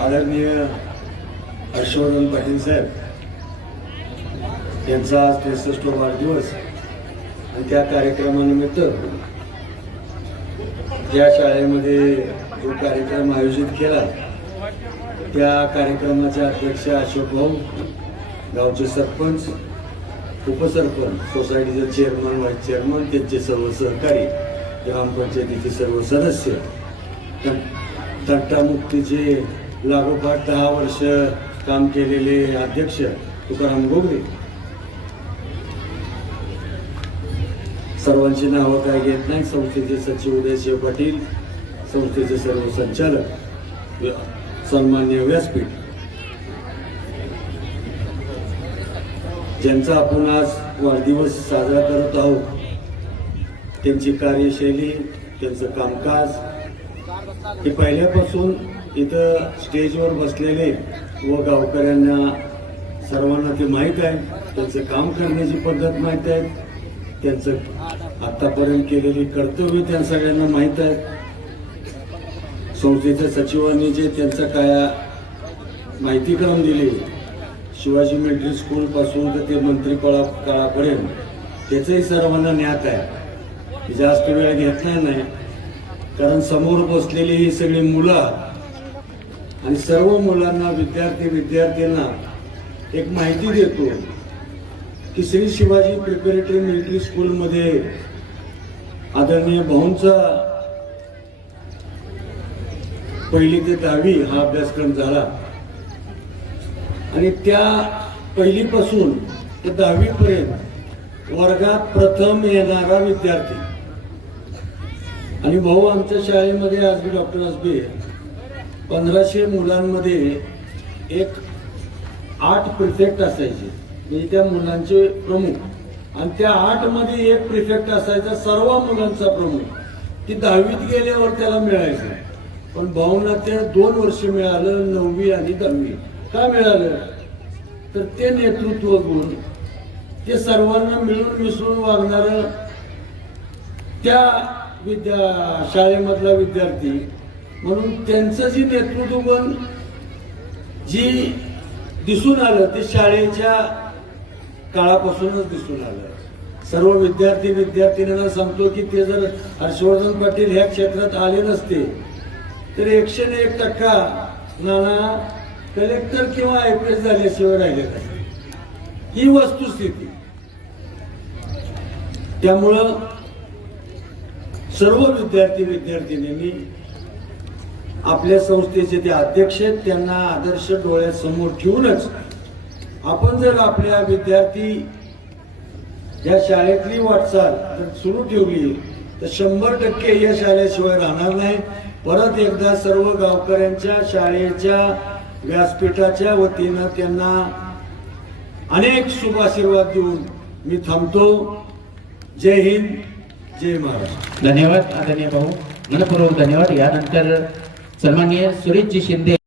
आदरणीय हर्षवर्धन पाटील साहेब यांचा आज 63वा वाढदिवस आणि त्या कार्यक्रमानिमित्त ज्या शाळेमध्ये जो कार्यक्रम आयोजित केला त्या कार्यक्रमाचे अध्यक्ष अशोक भाऊ, गावचे सरपंच, उपसरपंच, सोसायटीचे चेअरमन, व्हाईस चेअरमन, त्यांचे सर्व सहकारी, ग्रामपंचायतीचे सर्व सदस्य, तंटामुक्तीचे लागोपाठ 10 वर्ष काम केलेले अध्यक्ष तुकाराम गोगरे, सर्वांची नावं काय घेत नाही, संस्थेचे सचिव उदयशिव पाटील, संस्थेचे सर्व संचालक, सन्माननीय व्यासपीठ, ज्यांचा आपण आज वाढदिवस साजरा करत आहोत, त्यांची कार्यशैली, त्यांचं कामकाज हे पहिल्यापासून इथं स्टेजवर बसलेले व गावकऱ्यांना सर्वांना ते माहीत आहे, त्यांचं काम करण्याची पद्धत माहीत आहे, त्यांचं आतापर्यंत केलेली कर्तव्य त्या सगळ्यांना माहीत आहे. संस्थेच्या सचिवांनी जे त्यांचा काय माहितीक्रम दिले, शिवाजी मिलिटरी स्कूल पासून तर ते मंत्री काळापर्यंत त्याचंही सर्वांना ज्ञात आहे. जास्त वेळ घेतला नाही, कारण समोर बसलेली ही सगळी मुलं आणि सर्व मुलांना, विद्यार्थ्यांना एक माहिती देतो की श्री शिवाजी प्रिपरेटरी मिलिटरी स्कूलमध्ये आदरणीय भाऊंचा 1ली ते 10वी हा अभ्यासक्रम झाला आणि त्या 1ली पासून ते 10वी पर्यंत वर्गात प्रथम येणारा विद्यार्थी. आणि भाऊ आमच्या शाळेमध्ये आजबी डॉक्टर आजबी 1500 मुलांमध्ये एक 8 प्रिफेक्ट असायचे, म्हणजे त्या मुलांचे प्रमुख, आणि त्या 8 मध्ये एक प्रिफेक्ट असायचा सर्व मुलांचा प्रमुख. ती 10वीत गेल्यावर त्याला मिळायचं, पण भाऊंना ते 2 वर्ष मिळालं, 9वी आणि 10वी. का मिळालं तर ते नेतृत्व गुण, ते सर्वांना मिळून मिसळून वागणारं त्या शाळेमधला विद्यार्थी म्हणून त्यांचं जी नेतृत्व गुण जी दिसून आलं ते शाळेच्या काळापासूनच दिसून आलं. सर्व विद्यार्थ्यांना सांगतो की ते जर हर्षवर्धन पाटील ह्या क्षेत्रात आले नसते तर 101% नाना कलेक्टर किंवा IPS झाल्याशिवाय राहिले नाही, ही वस्तुस्थिती. त्यामुळं सर्व विद्यार्थिनींनी आपल्या संस्थेचे ते अध्यक्ष आहेत, त्यांना आदर्श डोळ्यासमोर ठेवूनच आपण जर आपल्या विद्यार्थी या शाळेतली वाटचाल जर सुरू ठेवली तर 100% यश आल्याशिवाय राहणार नाही. परत एकदा सर्व गावकऱ्यांच्या, शाळेच्या, व्यासपीठाच्या वतीनं त्यांना अनेक शुभ आशीर्वाद देऊन मी थांबतो. जय हिंद, जय महाराष्ट्र. धन्यवाद आदरणीय भाऊ, मनपूर्वक धन्यवाद. यानंतर सन्माननीय सुरेशजी शिंदे